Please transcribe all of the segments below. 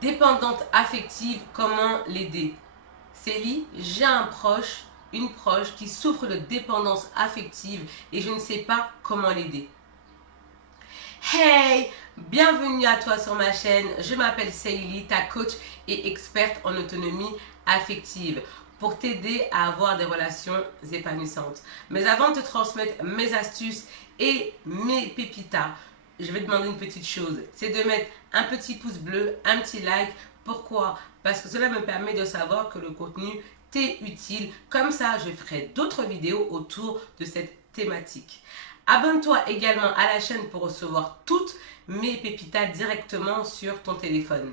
Dépendante affective, comment l'aider? Célie, j'ai un proche, une proche qui souffre de dépendance affective et je ne sais pas comment l'aider. Hey, bienvenue à toi sur ma chaîne. Je m'appelle Célie, ta coach et experte en autonomie affective pour t'aider à avoir des relations épanouissantes. Mais avant de te transmettre mes astuces et mes pépitas, je vais te demander une petite chose, c'est de mettre un petit pouce bleu, un petit like. Pourquoi? Parce que cela me permet de savoir que le contenu t'est utile. Comme ça, je ferai d'autres vidéos autour de cette thématique. Abonne-toi également à la chaîne pour recevoir toutes mes pépitas directement sur ton téléphone.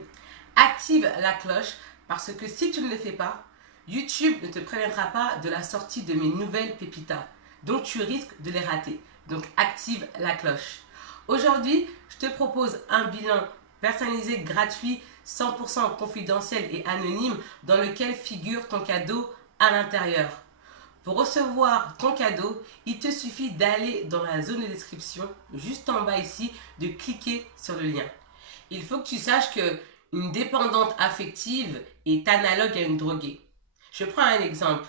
Active la cloche parce que si tu ne le fais pas, YouTube ne te préviendra pas de la sortie de mes nouvelles pépitas. Donc tu risques de les rater. Donc active la cloche. Aujourd'hui, je te propose un bilan personnalisé, gratuit, 100% confidentiel et anonyme dans lequel figure ton cadeau à l'intérieur. Pour recevoir ton cadeau, il te suffit d'aller dans la zone de description, juste en bas ici, de cliquer sur le lien. Il faut que tu saches qu'une dépendante affective est analogue à une droguée. Je prends un exemple.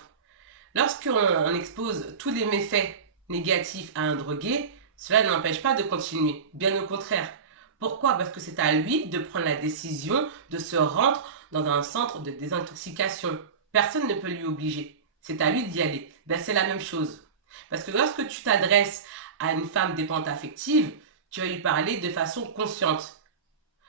Lorsqu'on expose tous les méfaits négatifs à un drogué, cela ne l'empêche pas de continuer. Bien au contraire. Pourquoi? Parce que c'est à lui de prendre la décision de se rendre dans un centre de désintoxication. Personne ne peut lui obliger. C'est à lui d'y aller. Ben, c'est la même chose. Parce que lorsque tu t'adresses à une femme dépendante affective, tu vas lui parler de façon consciente.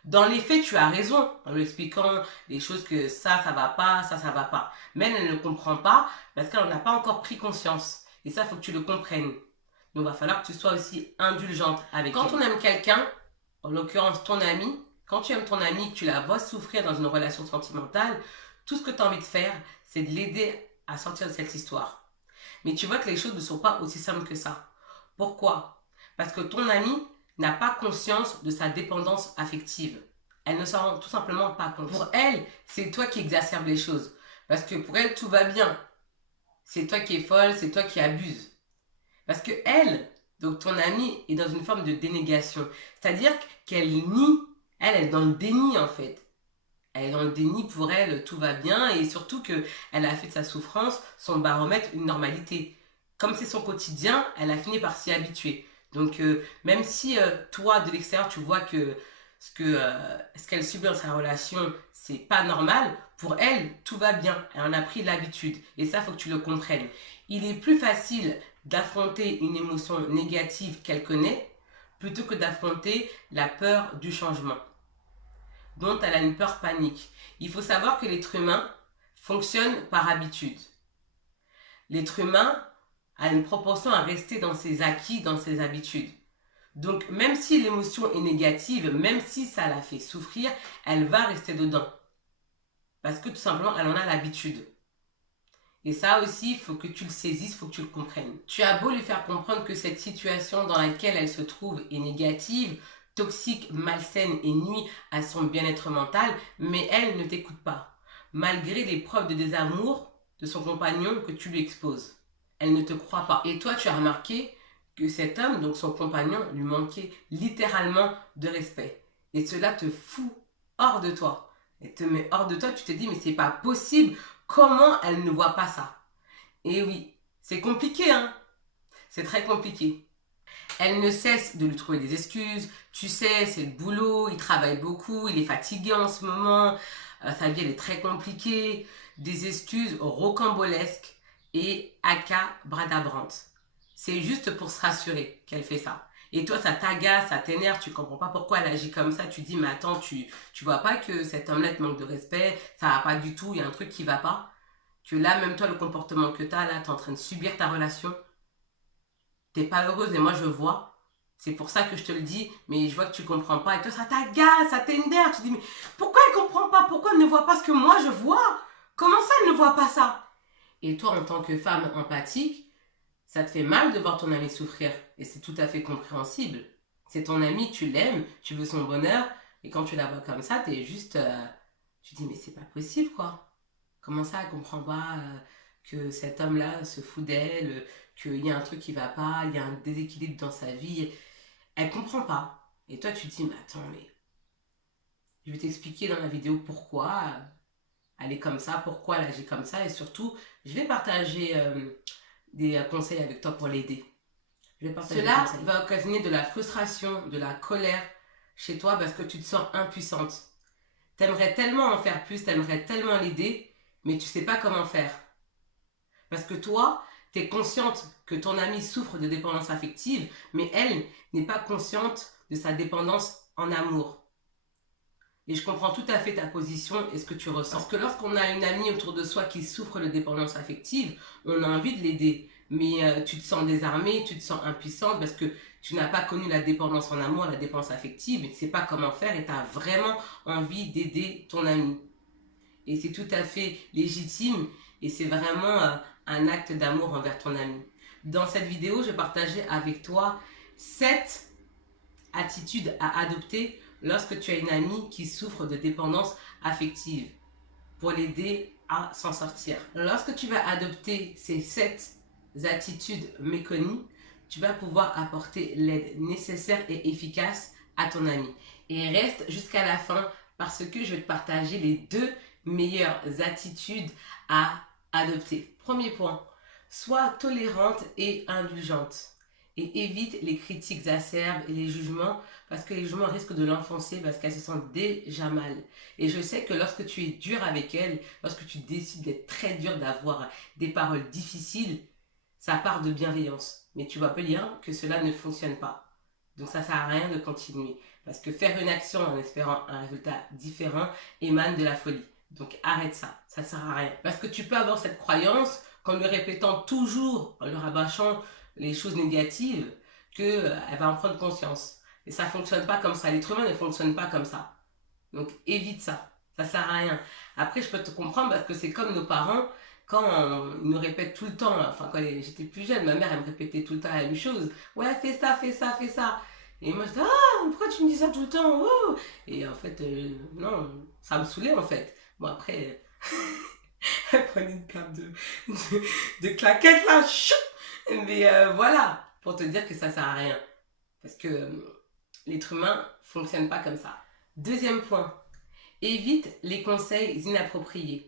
Dans les faits, tu as raison en lui expliquant les choses que ça va pas, ça va pas. Mais elle ne comprend pas parce qu'elle n'en a pas encore pris conscience. Et ça, il faut que tu le comprennes. Donc, il va falloir que tu sois aussi indulgente avec elle. Quand on aime quelqu'un, en l'occurrence ton ami, quand tu aimes ton ami, que tu la vois souffrir dans une relation sentimentale, tout ce que tu as envie de faire, c'est de l'aider à sortir de cette histoire. Mais tu vois que les choses ne sont pas aussi simples que ça. Pourquoi? Parce que ton ami n'a pas conscience de sa dépendance affective. Elle ne s'en rend tout simplement pas compte. Pour elle, c'est toi qui exacerbes les choses. Parce que pour elle, tout va bien. C'est toi qui es folle, c'est toi qui abuses. Parce que elle, donc ton amie, est dans une forme de dénégation. C'est-à-dire qu'elle nie, elle est dans le déni en fait. Elle est dans le déni, pour elle, tout va bien et surtout qu'elle a fait de sa souffrance son baromètre, une normalité. Comme c'est son quotidien, elle a fini par s'y habituer. Donc même si toi, de l'extérieur, tu vois que ce qu'elle subit dans sa relation, c'est pas normal, pour elle, tout va bien. Elle en a pris l'habitude. Et ça, il faut que tu le comprennes. Il est plus facile d'affronter une émotion négative qu'elle connaît plutôt que d'affronter la peur du changement dont elle a une peur panique. Il faut savoir que l'être humain fonctionne par habitude. L'être humain a une propension à rester dans ses acquis, dans ses habitudes. Donc même si l'émotion est négative, même si ça la fait souffrir, elle va rester dedans. Parce que tout simplement, elle en a l'habitude. Et ça aussi, il faut que tu le saisisses, il faut que tu le comprennes. Tu as beau lui faire comprendre que cette situation dans laquelle elle se trouve est négative, toxique, malsaine et nuit à son bien-être mental, mais elle ne t'écoute pas, malgré les preuves de désamour de son compagnon que tu lui exposes. Elle ne te croit pas. Et toi, tu as remarqué que cet homme, donc son compagnon, lui manquait littéralement de respect. Et cela te fout hors de toi. Elle te met hors de toi, tu te dis, mais c'est pas possible. Comment elle ne voit pas ça? Et oui, c'est compliqué, hein? C'est très compliqué. Elle ne cesse de lui trouver des excuses. Tu sais, c'est le boulot, il travaille beaucoup, il est fatigué en ce moment, sa vie elle est très compliquée. Des excuses rocambolesques et abracadabrantes. C'est juste pour se rassurer qu'elle fait ça. Et toi, ça t'agace, ça t'énerve, tu comprends pas pourquoi elle agit comme ça. Tu dis, mais attends, tu vois pas que cet homme-là te manque de respect, ça va pas du tout, il y a un truc qui va pas. Que là, même toi, le comportement que t'as, là, t'es en train de subir ta relation. T'es pas heureuse et moi je vois. C'est pour ça que je te le dis, mais je vois que tu comprends pas. Et toi, ça t'agace, ça t'énerve. Tu dis, mais pourquoi elle comprend pas? Pourquoi elle ne voit pas ce que moi je vois? Comment ça, elle ne voit pas ça? Et toi, en tant que femme empathique, ça te fait mal de voir ton ami souffrir. Et c'est tout à fait compréhensible. C'est ton ami, tu l'aimes, tu veux son bonheur. Et quand tu la vois comme ça, t'es juste... tu te dis, mais c'est pas possible, quoi. Comment ça, elle comprend pas que cet homme-là se fout d'elle, qu'il y a un truc qui va pas, il y a un déséquilibre dans sa vie. Elle comprend pas. Et toi, tu te dis, mais attends, mais Je vais t'expliquer dans la vidéo pourquoi elle est comme ça, pourquoi elle agit comme ça, et surtout, je vais partager des conseils avec toi pour l'aider. Cela va occasionner de la frustration, de la colère chez toi parce que tu te sens impuissante. T'aimerais tellement en faire plus, t'aimerais tellement l'aider, mais tu sais pas comment faire. Parce que toi, tu es consciente que ton amie souffre de dépendance affective, mais elle n'est pas consciente de sa dépendance en amour. Et je comprends tout à fait ta position et ce que tu ressens. Parce que lorsqu'on a une amie autour de soi qui souffre de dépendance affective, on a envie de l'aider. Mais tu te sens désarmée, tu te sens impuissante parce que tu n'as pas connu la dépendance en amour, la dépendance affective, et tu ne sais pas comment faire et tu as vraiment envie d'aider ton amie. Et c'est tout à fait légitime et c'est vraiment un acte d'amour envers ton ami. Dans cette vidéo, je vais partager avec toi 7 attitudes à adopter lorsque tu as une amie qui souffre de dépendance affective pour l'aider à s'en sortir. Lorsque tu vas adopter ces 7 attitudes méconnues, tu vas pouvoir apporter l'aide nécessaire et efficace à ton ami. Et reste jusqu'à la fin parce que je vais te partager les 2 meilleures attitudes à adopter. Premier point, sois tolérante et indulgente. Et évite les critiques acerbes et les jugements parce que les jugements risquent de l'enfoncer parce qu'elle se sent déjà mal. Et je sais que lorsque tu es dur avec elle, lorsque tu décides d'être très dur, d'avoir des paroles difficiles, ça part de bienveillance. Mais tu vois bien que cela ne fonctionne pas. Donc ça sert à rien de continuer. Parce que faire une action en espérant un résultat différent émane de la folie. Donc arrête ça, ça sert à rien. Parce que tu peux avoir cette croyance qu'en lui répétant toujours, en lui rabâchant les choses négatives, qu'elle va en prendre conscience. Et ça ne fonctionne pas comme ça. L'être humain ne fonctionne pas comme ça. Donc évite ça. Ça sert à rien. Après, je peux te comprendre parce que c'est comme nos parents, quand ils nous répètent tout le temps, enfin quand j'étais plus jeune, ma mère elle me répétait tout le temps la même chose. Ouais, fais ça, fais ça, fais ça. Et moi je dis, ah, pourquoi tu me dis ça tout le temps? Oh. Et en fait, non, ça me saoulait en fait. Bon après, elle prenait une paire de claquettes là, chou. Mais voilà, pour te dire que ça sert à rien. Parce que l'être humain fonctionne pas comme ça. Deuxième point, évite les conseils inappropriés.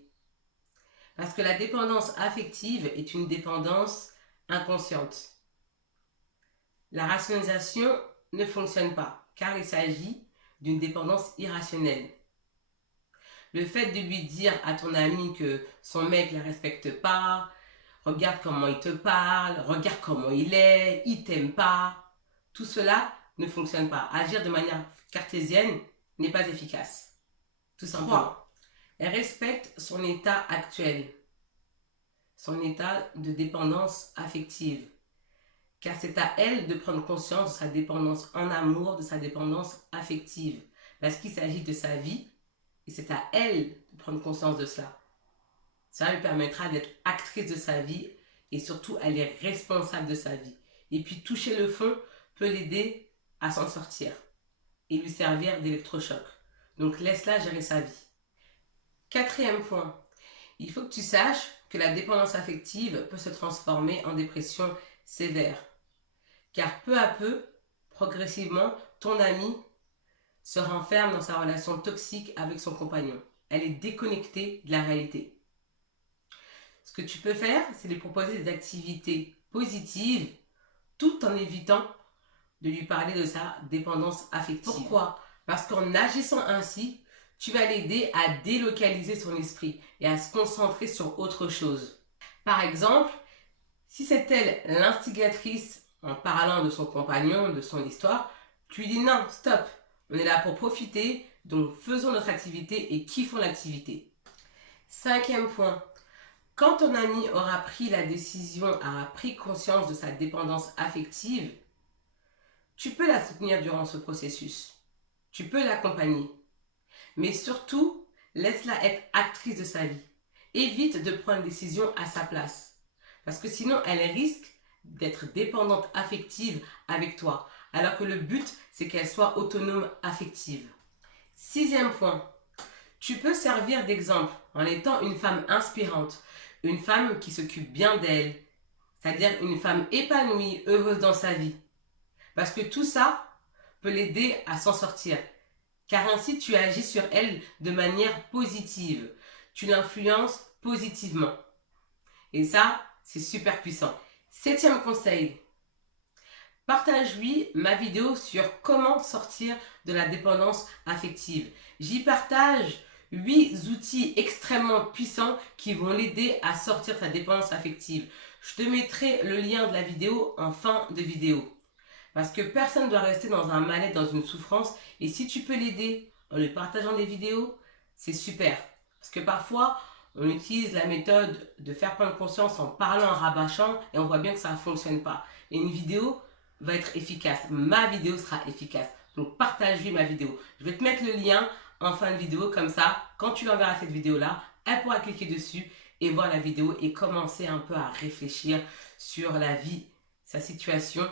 Parce que la dépendance affective est une dépendance inconsciente. La rationalisation ne fonctionne pas, car il s'agit d'une dépendance irrationnelle. Le fait de lui dire à ton ami que son mec ne la respecte pas, regarde comment il te parle, regarde comment il t'aime pas, tout cela ne fonctionne pas. Agir de manière cartésienne n'est pas efficace. Tout simplement. 3. Elle respecte son état actuel, son état de dépendance affective. Car c'est à elle de prendre conscience de sa dépendance en amour, de sa dépendance affective. Parce qu'il s'agit de sa vie et c'est à elle de prendre conscience de cela. Ça lui permettra d'être actrice de sa vie et surtout elle est responsable de sa vie. Et puis toucher le fond peut l'aider à s'en sortir et lui servir d'électrochoc. Donc laisse-la gérer sa vie. 4e point, il faut que tu saches que la dépendance affective peut se transformer en dépression sévère. Car peu à peu, progressivement, ton amie se renferme dans sa relation toxique avec son compagnon. Elle est déconnectée de la réalité. Ce que tu peux faire, c'est lui proposer des activités positives tout en évitant de lui parler de sa dépendance affective. Pourquoi? Parce qu'en agissant ainsi, tu vas l'aider à délocaliser son esprit et à se concentrer sur autre chose. Par exemple, si c'est elle l'instigatrice en parlant de son compagnon, de son histoire, tu lui dis non, stop, on est là pour profiter, donc faisons notre activité et kiffons l'activité. 5e point, quand ton ami aura pris la décision, aura pris conscience de sa dépendance affective, tu peux la soutenir durant ce processus. Tu peux l'accompagner. Mais surtout, laisse-la être actrice de sa vie. Évite de prendre une décision à sa place. Parce que sinon, elle risque d'être dépendante affective avec toi. Alors que le but, c'est qu'elle soit autonome affective. 6e point, tu peux servir d'exemple en étant une femme inspirante. Une femme qui s'occupe bien d'elle. C'est-à-dire une femme épanouie, heureuse dans sa vie. Parce que tout ça peut l'aider à s'en sortir. car ainsi tu agis sur elle de manière positive. Tu l'influences positivement. Et ça, c'est super puissant. 7e conseil. Partage-lui ma vidéo sur comment sortir de la dépendance affective. J'y partage 8 outils extrêmement puissants qui vont l'aider à sortir de sa dépendance affective. Je te mettrai le lien de la vidéo en fin de vidéo. Parce que personne ne doit rester dans un mal-être, dans une souffrance. Et si tu peux l'aider en lui partageant des vidéos, c'est super. Parce que parfois, on utilise la méthode de faire prendre conscience en parlant, en rabâchant, et on voit bien que ça ne fonctionne pas. Et une vidéo va être efficace. Ma vidéo sera efficace. Donc partage-lui ma vidéo. Je vais te mettre le lien en fin de vidéo, comme ça, quand tu enverras cette vidéo-là, elle pourra cliquer dessus et voir la vidéo et commencer un peu à réfléchir sur la vie, sa situation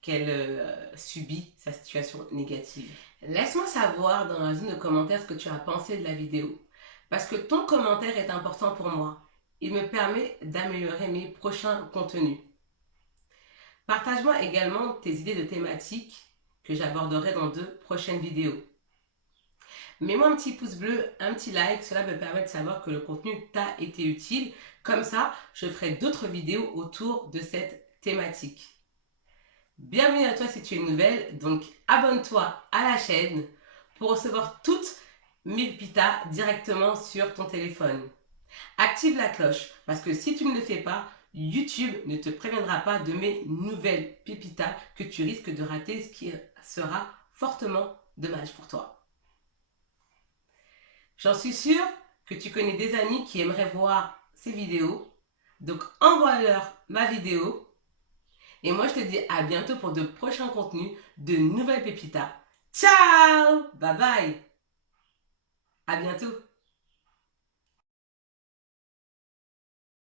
qu'elle subit, sa situation négative. Laisse-moi savoir dans la zone de commentaires ce que tu as pensé de la vidéo. Parce que ton commentaire est important pour moi. Il me permet d'améliorer mes prochains contenus. Partage-moi également tes idées de thématiques que j'aborderai dans de prochaines vidéos. Mets-moi un petit pouce bleu, un petit like, cela me permet de savoir que le contenu t'a été utile. Comme ça, je ferai d'autres vidéos autour de cette thématique. Bienvenue à toi si tu es nouvelle, donc abonne-toi à la chaîne pour recevoir toutes mes pépitas directement sur ton téléphone. Active la cloche parce que si tu ne le fais pas, YouTube ne te préviendra pas de mes nouvelles pépitas que tu risques de rater, ce qui sera fortement dommage pour toi. J'en suis sûre que tu connais des amis qui aimeraient voir ces vidéos, donc envoie-leur ma vidéo. Et moi, je te dis à bientôt pour de prochains contenus, de nouvelles pépitas. Ciao! Bye bye! À bientôt!